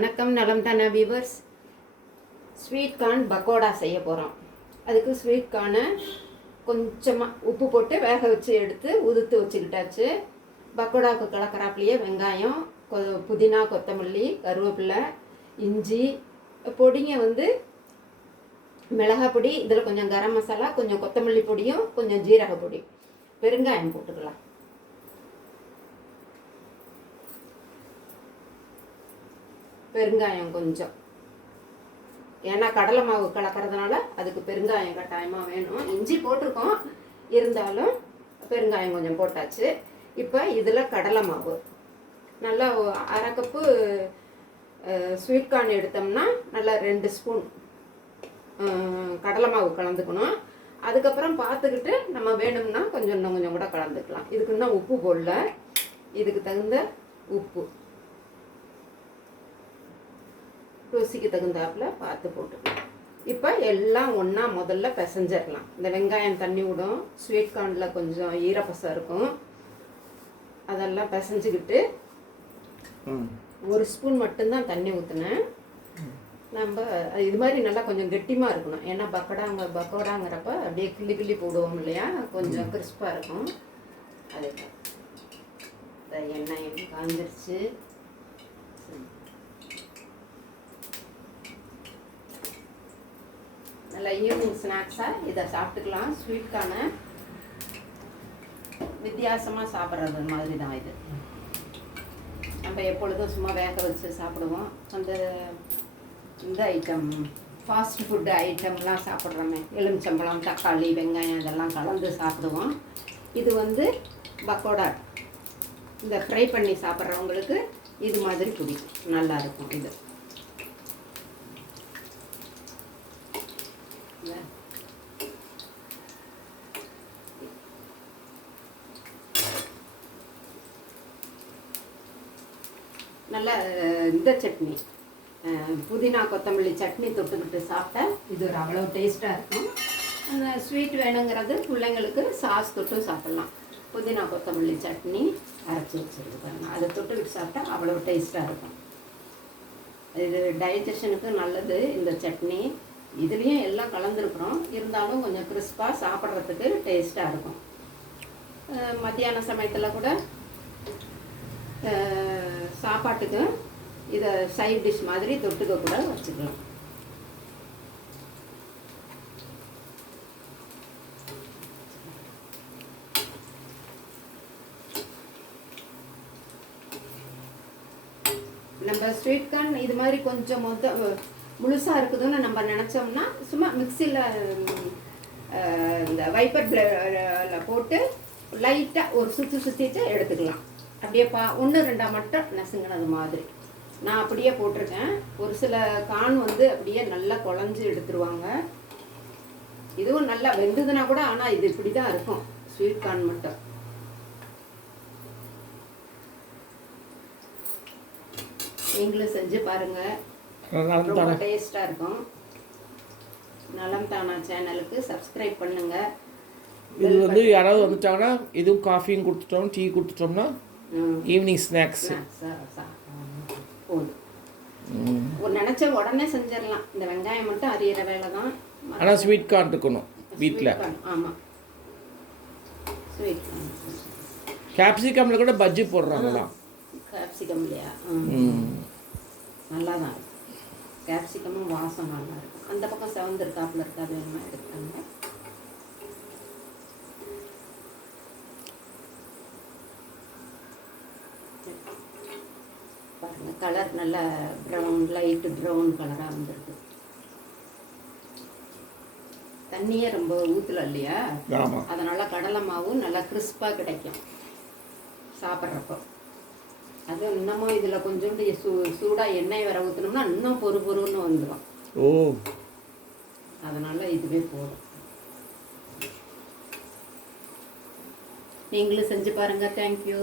வணக்கம், நலம் தானா வியூவர்ஸ். ஸ்வீட் கார்ன் பக்கோடா செய்ய போகிறோம். அதுக்கு ஸ்வீட் கார்னை கொஞ்சமாக உப்பு போட்டு வேக வச்சு எடுத்து உதுத்து வச்சுக்கிட்டாச்சு. பக்கோடாவுக்கு கலக்கறாப்புலையே வெங்காயம், புதினா, கொத்தமல்லி, கருவேப்பிலை, இஞ்சி, பொடிங்க வந்து மிளகாய் பொடி, இதில் கொஞ்சம் கரம் மசாலா, கொஞ்சம் கொத்தமல்லி பொடியும் கொஞ்சம் ஜீரக பொடி, பெருங்காயம் போட்டுக்கலாம். பெருங்காயம் கொஞ்சம், ஏன்னா கடலை மாவு கலக்கிறதுனால அதுக்கு பெருங்காயம் கட்டாயமாக வேணும். இஞ்சி போட்டிருக்கோம், இருந்தாலும் பெருங்காயம் கொஞ்சம் போட்டாச்சு. இப்போ இதில் கடலை மாவு நல்லா அரை கப்பு ஸ்வீட் கார்ன் எடுத்தோம்னா நல்லா 2 ஸ்பூன் கடலை மாவு கலந்துக்கணும். அதுக்கப்புறம் பார்த்துக்கிட்டு நம்ம வேணும்னா கொஞ்சம் இன்னும் கொஞ்சம் கூட கலந்துக்கலாம். இதுக்கு இன்னும் உப்பு போடல, இதுக்கு தகுந்த உப்பு ருசிக்கு தகுந்தாப்புல பார்த்து போட்டுக்கலாம். இப்போ எல்லாம் ஒன்றா முதல்ல பிசைஞ்சிடலாம். இந்த வெங்காயம் தண்ணி விடும், ஸ்வீட் கார்னில் கொஞ்சம் ஈரப்பசம் இருக்கும், அதெல்லாம் பிசைஞ்சிக்கிட்டு 1 ஸ்பூன் மட்டும்தான் தண்ணி ஊற்றினேன். நம்ம இது மாதிரி நல்லா கொஞ்சம் கெட்டிமாக இருக்கணும், ஏன்னா பக்கோடாங்கிறப்ப அப்படியே கிள்ளி கிள்ளி போடுவோம் இல்லையா, கொஞ்சம் கிறிஸ்பாக இருக்கும். அதுக்கு எண்ணெய் காஞ்சிருச்சு. நல்லா ஈவினிங் ஸ்நாக்ஸாக இதை சாப்பிட்டுக்கலாம். ஸ்வீட் கார்னை வித்தியாசமாக சாப்பிட்றது மாதிரி தான் இது. நம்ம எப்பொழுதும் சும்மா வேக வச்சு சாப்பிடுவோம். அந்த இந்த ஐட்டம் ஃபாஸ்ட் ஃபுட்டு ஐட்டம்லாம் சாப்பிட்றோமே, எலுமிச்சம்பழம், தக்காளி, வெங்காயம் இதெல்லாம் கலந்து சாப்பிடுவோம். இது வந்து பக்கோடா, இந்த ஃப்ரை பண்ணி சாப்பிட்றவங்களுக்கு இது மாதிரி பிடிக்கும், நல்லாயிருக்கும். இது நல்லா இந்த சட்னி, புதினா கொத்தமல்லி சட்னி தொட்டுக்கிட்டு சாப்பிட்டா இது ஒரு அவ்வளோ டேஸ்ட்டாக இருக்கும். அந்த ஸ்வீட் வேணுங்கிறது பிள்ளைங்களுக்கு சாஸ் தொட்டு சாப்பிட்லாம். புதினா கொத்தமல்லி சட்னி அரைச்சி வச்சுருக்கு பாருங்க, அதை தொட்டுக்கிட்டு சாப்பிட்டா அவ்வளோ டேஸ்ட்டாக இருக்கும். இது டைஜஷனுக்கு நல்லது இந்த சட்னி. இதுலேயும் எல்லாம் கலந்துருக்குறோம், இருந்தாலும் கொஞ்சம் கிறிஸ்பாக சாப்பிட்றதுக்கு டேஸ்ட்டாக இருக்கும். மத்தியான சமயத்தில் கூட சாப்பாட்டுக்கு இதை சைட் டிஷ் மாதிரி தொட்டுக்க கூட வச்சுக்கலாம். நம்ம ஸ்வீட் கார்ன் இது மாதிரி கொஞ்சம் முழுசாக இருக்குதுன்னு நம்ம நினச்சோம்னா சும்மா மிக்சியில் இந்த வைப்பர் பிளேடில் போட்டு லைட்டாக ஒரு சுற்றிட்டு எடுத்துக்கலாம். அப்படியே 1-2 மட்டும் நசுங்கினது மாதிரி நான் அப்படியே போட்டிருக்கேன். ஒரு சில கார்ன் வந்து அப்படியே நல்லா குழஞ்சி எடுத்துருவாங்க. இதுவும் நல்லா வெந்ததுன்னா கூட, ஆனால் இது இப்படி தான் இருக்கும் ஸ்வீட் கார்ன் மட்டும். நீங்களும் செஞ்சு பாருங்க, ரொம்ப டேஸ்டாக இருக்கும். நலம் தானா சேனலுக்கு சப்ஸ்கிரைப் பண்ணுங்க. இது வந்து யாராவது வந்துட்டாங்கன்னா இதுவும் காஃபியும் கொடுத்துட்டோம், டீ கொடுத்துட்டோம்னா ஈவினிங் ஸ்நாக்ஸ் போதும். ஒரு நினச்ச உடனே செஞ்சிடலாம். இந்த வெங்காயம் மட்டும் அரியற வேலை தான். ஆனால் ஸ்வீட் கார்ன் இருக்கணும் வீட்டில். ஆமாம், ஸ்வீட் கார்ன். கேப்சிகமில் கூட பஜ்ஜி போடுறாங்களாம். கேப்சிகம் இல்லையா, நல்லா தான் இருக்கும். கேப்சிகமும் வாசம் நல்லா இருக்கும். அந்த பக்கம் செவந்திருக்காப்புல இருக்காது, வேணுமா எடுத்தாங்க. பாருங்கள், கலர் நல்லா ப்ரௌன், லைட்டு ப்ரௌன் கலராக வந்துருக்கு. தண்ணியே ரொம்ப ஊற்றல இல்லையா, அதனால் கடலை மாவும் நல்லா கிறிஸ்பாக கிடைக்கும் சாப்பிட்றப்போ. அது இன்னமும் இதில் கொஞ்சோண்டு சூடாக எண்ணெய் வர ஊற்றினோம்னா இன்னும் பொறுன்னு வந்துடும். அதனால் இதுவே போதும். நீங்களும் செஞ்சு பாருங்கள். தேங்க்யூ.